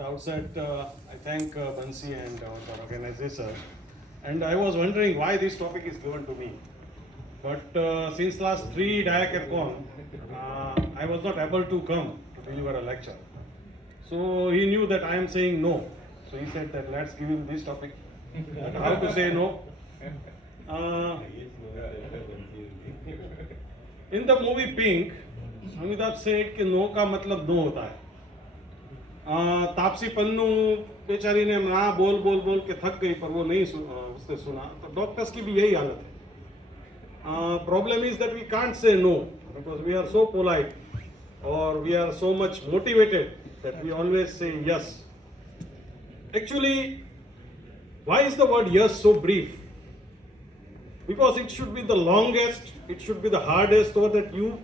the outset, I thank Bansi and our organizer. And I was wondering why this topic is given to me. But since last 3 Diacon, I was not able to come to deliver a lecture. So he knew that I am saying no. So he said that let's give him this topic. That how to say no. In the movie Pink, Amitabh said कि no का मतलब no होता है. तापसी पन्नू बेचारी ने ना बोल बोल बोल के थक गई, पर वो नहीं उसने सुना. तो डॉक्टर्स की भी यही हालत है. Problem is that we can't say no because we are so polite और we are so much motivated that we always say yes. Actually, why is the word yes so brief? Because it should be the longest, it should be the hardest, so that you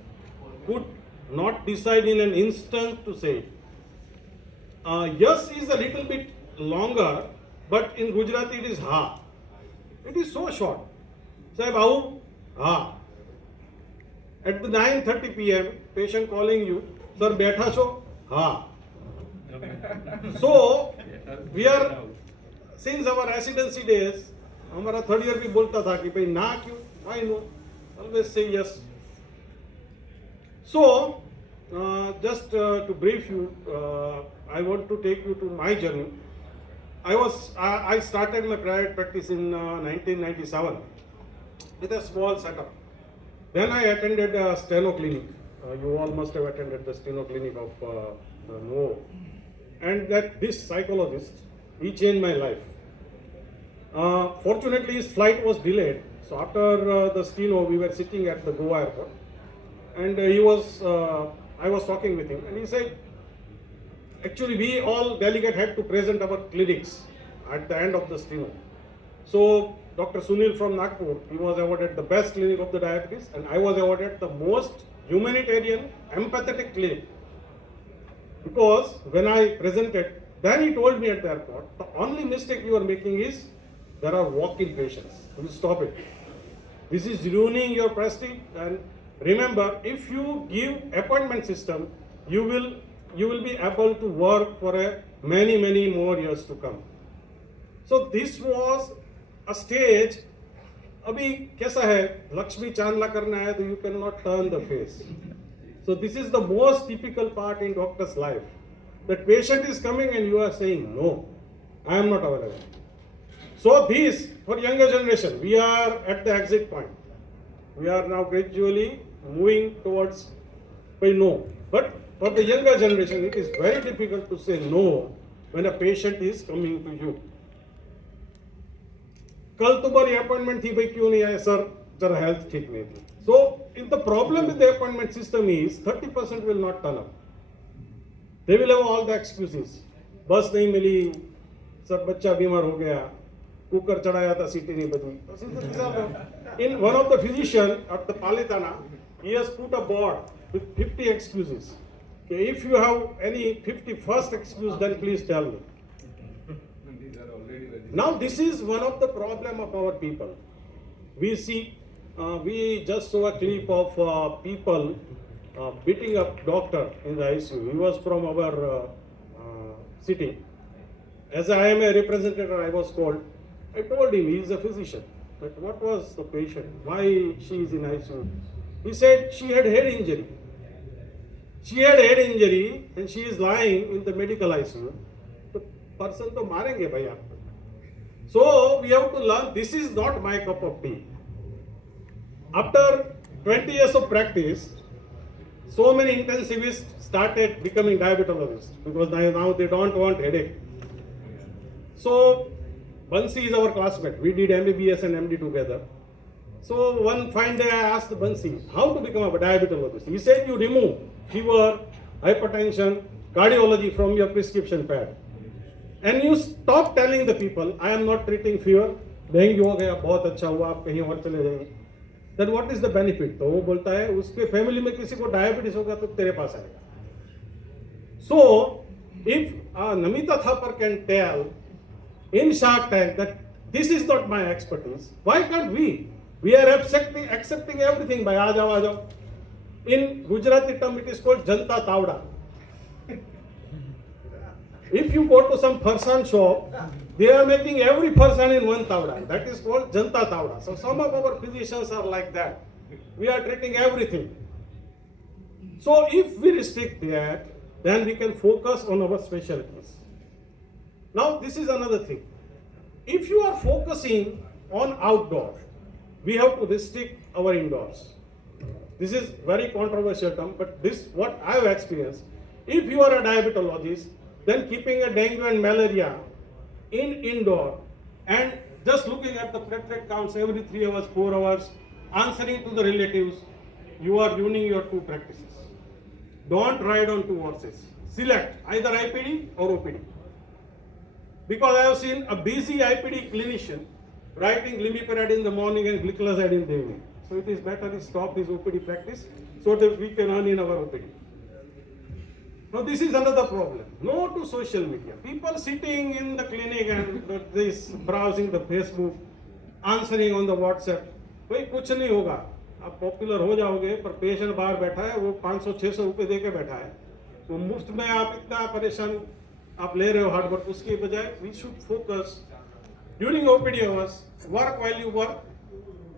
could not decide in an instant to say it. Yes is a little bit longer, but in Gujarati it is ha. It is so short. Sahib, how? Ha. At the 9:30 p.m., patient calling you, sir, betha cho? Ha. So, we are, since our residency days, हमारा third year भी बोलता था कि भाई ना क्यों, why no, always say yes. So, just to brief you, I want to take you to my journey. I started my private practice in 1997 with a small setup. Then I attended a steno clinic. You all must have attended the steno clinic of NO. And that this psychologist, he changed my life. Fortunately, his flight was delayed. So after the steno, we were sitting at the Goa airport, and I was talking with him, and he said, actually, we all delegate had to present our clinics at the end of the steno. So Dr. Sunil from Nagpur, he was awarded the best clinic of the diabetes, and I was awarded the most humanitarian, empathetic clinic. Because when I presented, then he told me at the airport, the only mistake you are making is there are walk-in patients. You stop it. This is ruining your prestige. And remember, if you give appointment system, you will be able to work for many more years to come. So this was a stage. अभी कैसा है, लक्ष्मी चांदला करना है तो you cannot turn the face. So this is the most typical part in doctor's life. The patient is coming and you are saying no, I am not available. So this, for younger generation, we are at the exit point. We are now gradually moving towards by no. But for the younger generation, it is very difficult to say no when a patient is coming to you. कल तुम्हारी appointment थी, भाई क्यों नहीं आए sir, जरा health ठीक नहीं थी. So if the problem with the appointment system is 30% will not turn up. They will have all the excuses. बस नहीं मिली, सर बच्चा बीमार हो गया, कुकर चढ़ाया था सीटी नहीं बजी. In one of the physician at the Palitana, he has put a board with 50 excuses. Okay, if you have any 51st excuse, then please tell me. Now this is one of the problem of our people. We see, we just saw a clip of people beating up doctor in the ICU. He was from our city. As I am a representative, I was called. I told him, he is a physician, but what was the patient? Why she is in ICU? He said she had head injury. She had head injury and she is lying in the medical ICU. The person to marenge bhai aapko. So we have to learn, this is not my cup of tea. After 20 years of practice, so many intensivists started becoming diabetologists because now they don't want headache. So Bansi is our classmate. We did MBBS and MD together. So one fine day I asked Bansi, how to become a diabetologist? He said, you remove fever, hypertension, cardiology from your prescription pad. And you stop telling the people, I am not treating fever, dengue हो गया, बहुत अच्छा हुआ, आप कहीं और चले जाइए. Then what is the benefit? तो वो बोलता है, उसके फैमिली में किसी को डायबिटीज होगा तो तेरे पास आएगा. So, if Namita Thapar can tell in Shark Tank that this is not my expertise, why can't we? We are accepting everything by aa jao. In Gujarati term, it is called Janta Tavda. If you go to some farsan shop, they are making every farsan in one tavda. That is called janta tavda. So some of our physicians are like that. We are treating everything. So if we restrict that, then we can focus on our specialties. Now this is another thing. If you are focusing on outdoor, we have to restrict our indoors. This is very controversial term, but this what I have experienced. If you are a diabetologist, then keeping a dengue and malaria in indoor and just looking at the platelet counts every 3 hours, 4 hours, answering to the relatives, you are ruining your two practices. Don't ride on two horses. Select either IPD or OPD. Because I have seen a busy IPD clinician writing glimepiride in the morning and gliclazide in the evening. So it is better to stop his OPD practice so that we can earn in our OPD. Now this is another problem. No to social media. People sitting in the clinic and this browsing the Facebook, answering on the WhatsApp. भाई कुछ नहीं होगा, आप popular हो जाओगे, पर patient बाहर बैठा है, वो 500-600 रुपए दे के बैठा है, तो मुफ्त में आप इतना परेशान आप ले रहे हो हार्ड वर्क, उसके बजाय we should focus during OPD hours, work while you work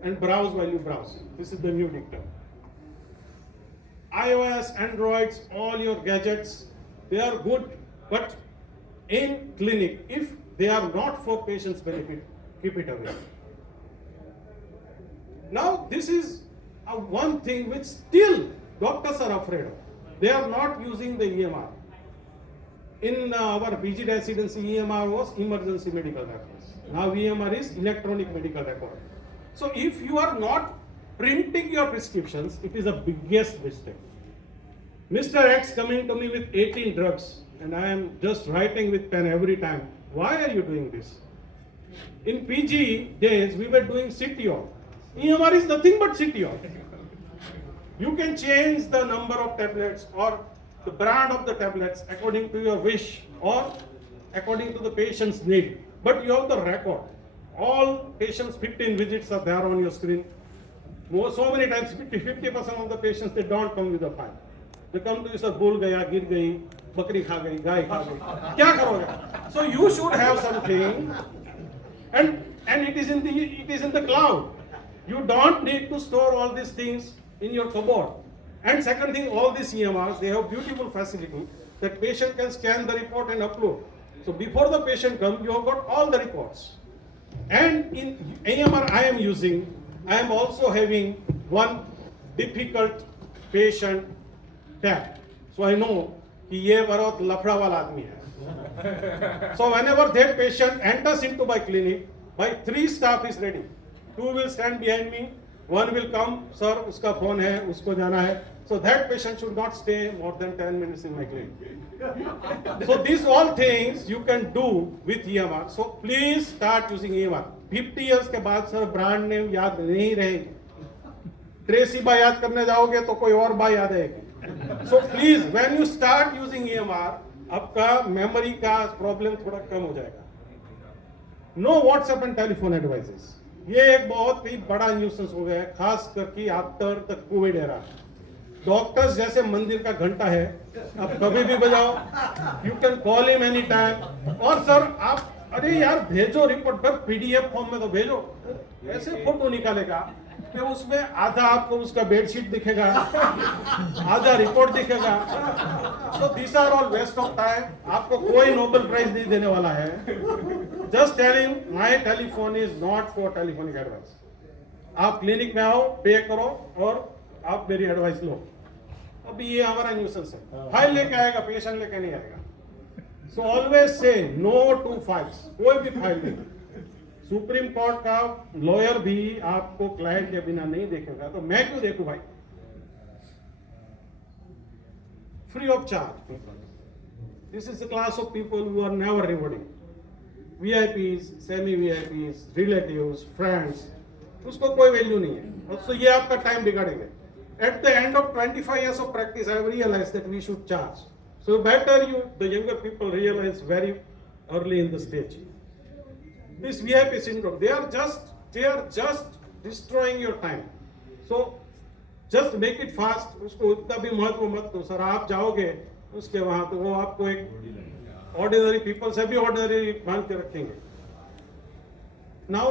and browse while you browse. This is the new dictum. iOS, Androids, all your gadgets, they are good, but in clinic, if they are not for patient's benefit, keep it away. Now, this is one thing which still doctors are afraid of. They are not using the EMR. In our PG residency, EMR was emergency medical records. Now EMR is electronic medical record. So if you are not printing your prescriptions, it is a biggest mistake. Mr. X coming to me with 18 drugs and I am just writing with pen every time. Why are you doing this? In PG days, we were doing CTO. EMR is nothing but CTO. You can change the number of tablets or the brand of the tablets according to your wish or according to the patient's need. But you have the record. All patients' 15 visits are there on your screen. So many times, 50% of the patients, they don't come with a file. They come to you, sir, bol gaya, gir gayi, bakri kha gayi, gai kha gayi. Kya karoge? So you should have something, and it is in the cloud. You don't need to store all these things in your cupboard. And second thing, all these EMRs, they have beautiful facility that patient can scan the report and upload. So before the patient comes, you have got all the reports. And in AMR I am using, I am also having one difficult patient tab. So I know कि ये बहुत लफड़ा वाला आदमी है. So whenever that patient enters into my clinic, my 3 staff is ready. 2 will stand behind me, 1 will come, sir, उसका phone है, उसको जाना है. So that patient should not stay more than 10 minutes in my clinic. So these all things you can do with EMR. So please start using EMR. 50 years के बाद sir brand name याद नहीं रहेगी. Tracy बा याद करने जाओगे तो कोई और बा याद आएगी. So please, when you start using EMR, आपका मेमोरी का प्रॉब्लम थोड़ा कम हो जाएगा. No WhatsApp and telephone advices. ये एक बहुत ही बड़ा न्यूसेंस हो गया है, खास करके after the Covid era. Doctors जैसे मंदिर का घंटा है, आप कभी भी बजाओ, you can call him any time. और सर आप अरे यार भेजो रिपोर्ट पर PDF फॉर्म में तो भेजो. ऐसे फोटो निकालेगा कि उसमें आधा आपको उसका बेडशीट दिखेगा, आधा रिपोर्ट दिखेगा. तो this are all waste of time. आपको कोई नोबेल प्राइज नहीं देने वाला है. Just telling my telephone is not for telephonic advice. आप क्लिनिक में आओ, पे करो और आप मेरी एडवाइस लो. अभी ये हमारा न्यूसेंस है. फाइल लेके आएगा, पेशेंट लेके नहीं आएगा. So always say no to files. कोई भी फाइल नहीं. सुप्रीम कोर्ट का लॉयर भी आपको क्लाइंट के बिना नहीं देखेगा, तो मैं क्यों देखूं भाई? Free of charge. This is the class of people who are never rewarding. VIPs, semi VIPs, relatives, friends, उसको कोई वैल्यू नहीं है. और so ये आपका time बिगाड़ेंगे. At the end of 25 years of practice, I have realized that we should charge. So better the younger people realize very early in the stage. This VIP syndrome, they are just destroying your time. So just make it fast. उसको उतना भी महत्व मत दो. Sir आप जाओगे उसके वहां तो वो आपको एक ऑर्डिनरी पीपल से भी ऑर्डिनरी मान के रखेंगे. Now,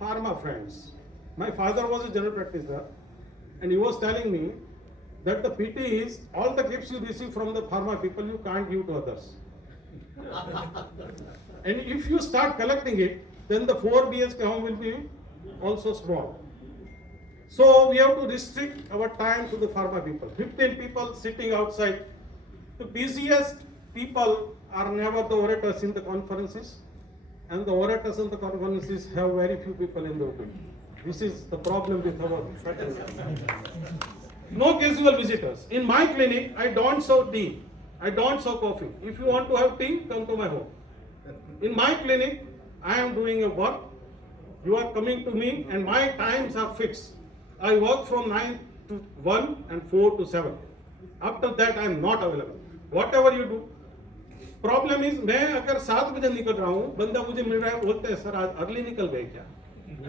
pharma friends. My father was a general practitioner, and he was telling me that the PT is all the gifts you receive from the pharma people you can't give to others. And if you start collecting it, then the 4 BHK home will be also small. So we have to restrict our time to the pharma people. 15 people sitting outside. The busiest people are never the orators in the conferences, and the orators in the conferences have very few people in the open. This is the problem with our faculty. No casual visitors. In my clinic, I don't serve tea. I don't serve coffee. If you want to have tea, come to my home. In my clinic, I am doing a work. You are coming to me, and my times are fixed. I work from 9 to 1 and 4 to 7. After that, I am not available. Whatever you do. Problem is मैं अगर 7 बजे निकल रहा हूँ, बंदा मुझे मिल रहा है, बोलते हैं सर आज अर्ली निकल गए क्या?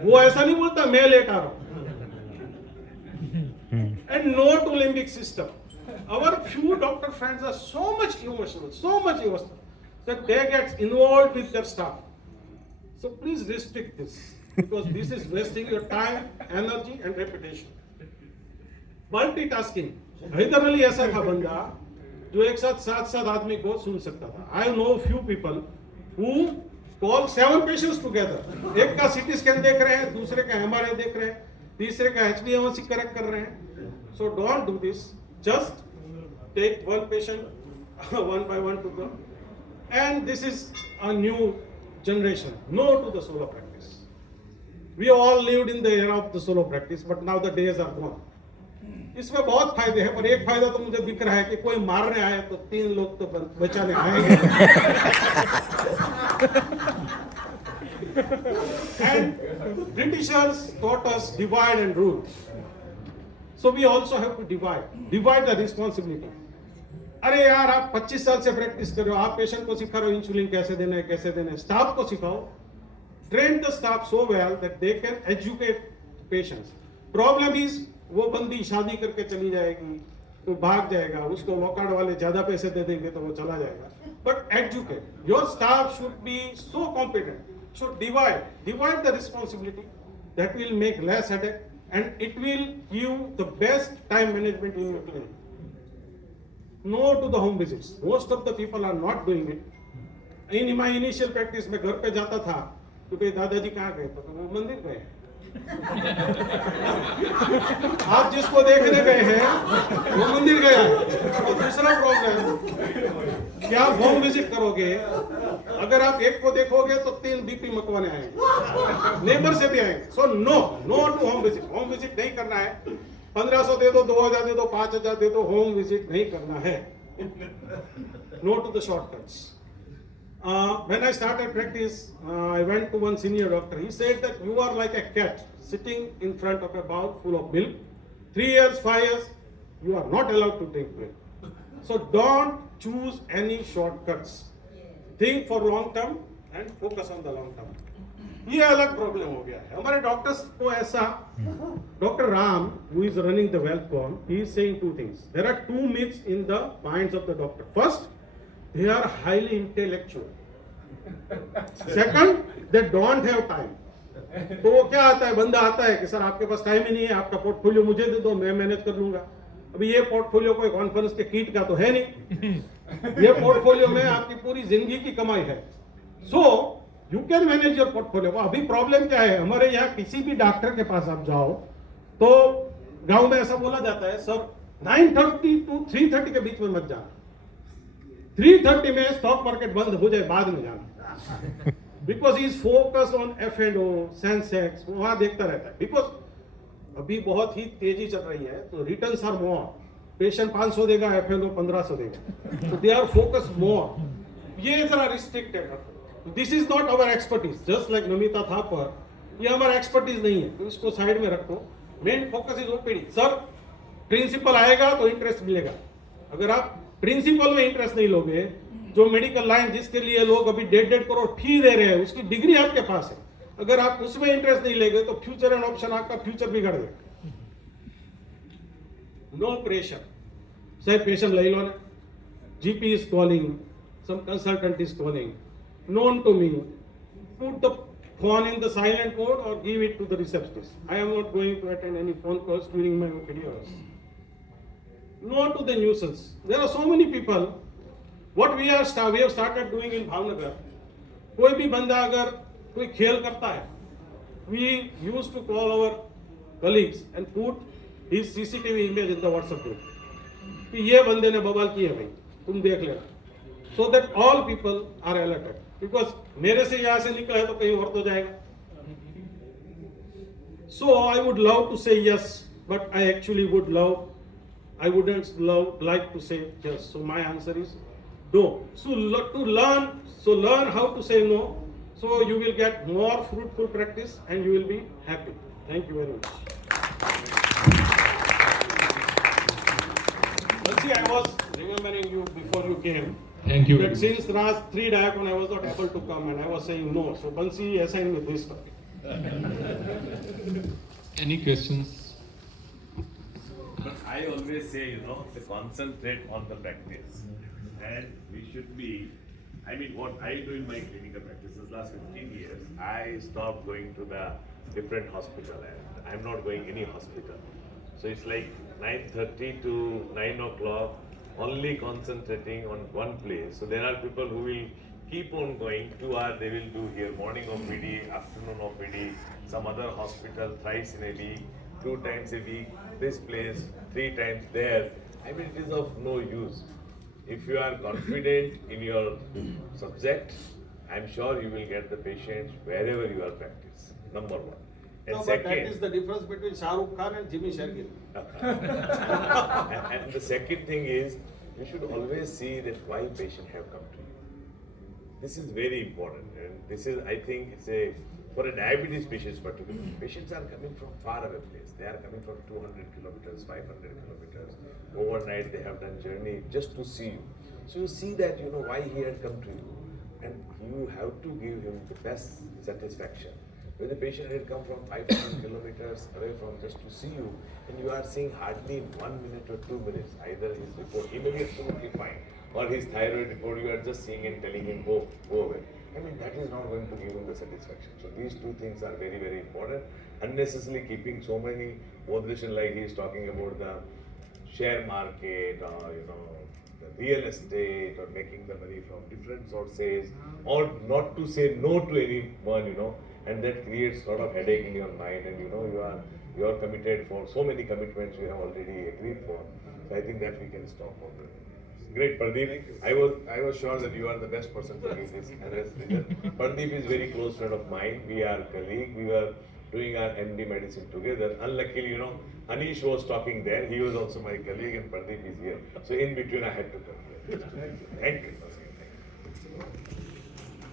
वो ऐसा नहीं बोलता मैं लेट आ रहा हूँ. And no to limbic system. Our few doctor friends are so much emotional that they get involved with their staff. So please restrict this, because this is wasting your time, energy and reputation. Multitasking. Haider Ali ऐसा था बंदा जो एक साथ 7 आदमी को सुन सकता था. I know few people who call 7 patients together. एक का CT scan देख रहे हैं, दूसरे का MRI देख रहे हैं, तीसरे का HbA1c करेक्ट कर रहे हैं. So don't do this. Just take one patient one by one to go. And this is a new generation. No to the solo practice. We all lived in the era of the solo practice, but now the days are gone. इसमें बहुत फायदे हैं, पर एक फायदा तो मुझे दिख रहा है कि कोई मारने आए तो 3 लोग तो बचाने आएंगे. And Britishers taught us divide and rule. So we also have to divide the responsibility. अरे यार आप 25 साल से प्रैक्टिस कर रहे हो, आप पेशेंट को सिखा रहे हो इंसुलिन कैसे देना है, स्टाफ को सिखाओ. Train the staff so well that they can educate patients. Problem is वो बंदी शादी करके चली जाएगी, तो भाग जाएगा, उसको वॉकआउट वाले ज्यादा पैसे दे देंगे तो वो चला जाएगा. But educate. Your staff should be so competent. So divide the responsibility. That will make less headache and it will give the best time management in your clinic. No to the home visits. Most of the people are not doing it. In my initial practice मैं घर पे जाता था तो कहीं दादाजी कहाँ गए, तो वो मंदिर गए. आप जिसको देखने गए हैं वो मंदिर गया. और दूसरा प्रॉब्लम कि आप होम विजिट करोगे, अगर आप एक को देखोगे तो 3 बीपी मकवाने आएंगे, नेबर से भी आएंगे. So no to home visit नहीं करना है. 1500 दे दो, 2000 दे दो, 5000 दे दो, होम विजिट नहीं करना है. No to the shortcuts. When I started practice, I went to one senior doctor. He said that you are like a cat sitting in front of a bowl full of milk. 3 years, 5 years, you are not allowed to drink milk. So don't choose any shortcuts. Think for long term and focus on the long term. ये अलग problem हो गया है हमारे doctors को. ऐसा doctor Ram, who is running the WealthCon, he is saying 2 things. There are 2 myths in the minds of the doctor. First, they are highly intellectual. Second, they don't have time. तो वो क्या आता है, बंदा आता है कि सर आपके पास टाइम ही नहीं है, आपका पोर्टफोलियो मुझे दे दो, मैं मैनेज कर लूंगा. अभी ये पोर्टफोलियो कोई कॉन्फ्रेंस के कीट का तो है नहीं. ये पोर्टफोलियो में आपकी पूरी जिंदगी की कमाई है. So you can manage your portfolio. अभी प्रॉब्लम क्या है, हमारे यहाँ किसी भी डॉक्टर के पास आप जाओ तो गांव में ऐसा बोला जाता है, सर 9:30 to 3:30 के बीच में मत जाना. 3:30 में स्टॉक मार्केट बंद हो जाए, बाद में जाना. Because he is focus on F&O, Sensex, वहां देखता रहता है. बिकॉज अभी बहुत ही तेजी चल रही है, तो रिटर्न्स आर मोर. पेशेंट 500 देगा, F&O 1500 देगा, तो दे आर फोकस मोर. ये जरा रिस्ट्रिक्टेड रखो. This is not our expertise. Just like Namita Thapar, ये हमारा एक्सपर्टीज नहीं है, तो इसको साइड में रखो. Main focus is OPD. Sir principal आएगा तो इंटरेस्ट मिलेगा. अगर आप प्रिंसिपल में इंटरेस्ट नहीं लोगे, जो मेडिकल लाइन जिसके लिए लोग अभी 1.5 करोड़ फी दे रहे हैं, उसकी डिग्री आपके पास है, अगर आप उसमें इंटरेस्ट नहीं लेंगे तो फ्यूचर एंड ऑप्शन आपका फ्यूचर बिगड़ जाएगा. No pressure. सर पेशेंट ले लो ना, GP is calling, some consultant is calling, known to me, put the phone in the silent mode or give it to the receptionist. I am not going to attend any phone calls during my OPD hours. No to the nuisance. There are so many people. What we have started doing in Bhavnagar. कोई भी बंदा अगर कोई खेल करता है, we used to call our colleagues and put his CCTV image in the WhatsApp group. कि ये बंदे ने बवाल किया भाई, तुम देख लेना. So that all people are alerted. Because मेरे से यहाँ से निकला है तो कहीं और तो जाएगा. So I would love to say yes, but I actually wouldn't like to say yes. So my answer is no. So learn how to say no. So you will get more fruitful practice and you will be happy. Thank you very much. Bansi, I was remembering you before you came. Thank you. That since last 3 diacon I was not able to come and I was saying no. So Bansi assigned me this topic. Any questions? But I always say, to concentrate on the practice. And we should be, what I do in my clinical practices last 15 years, I stopped going to the different hospital and I'm not going any hospital. So it's like 9:30 to 9 o'clock, only concentrating on one place. So there are people who will keep on going, 2 hours they will do here, morning OPD, afternoon OPD, some other hospital thrice in a week, 2 times a week, this place, 3 times there. It is of no use. If you are confident in your subject, I'm sure you will get the patients wherever you are practice. Number one. And No, but second, that is the difference between Shah Rukh Khan and Jimmy Shergill. and the second thing is, you should always see that why patient have come to you. This is very important, and this is, I think, for a diabetes patients particularly. Patients are coming from far away place. They are coming from 200 kilometers, 500 kilometers. Overnight they have done journey just to see you. So you see that, why he had come to you, and you have to give him the best satisfaction. When the patient had come from 500 kilometers away from just to see you, and you are seeing hardly in 1 minute or 2 minutes, either his report, he may be absolutely fine, or his thyroid report, you are just seeing and telling him, go away. That is not going to give him the satisfaction. So these 2 things are very, very important. Unnecessarily keeping so many motivation, like he is talking about the share market or, the real estate, or making the money from different sources, or not to say no to anyone, and that creates sort of headache in your mind, and you are committed for so many commitments you have already agreed for. So I think that we can stop already. Great, Pardeep. I was sure that you are the best person to give this address. Pardeep is very close friend of mine. We are colleagues. We were doing our MD medicine together. Unluckily, Anish was talking there. He was also my colleague, and Pardeep is here. So in between, I had to come here. Thank you.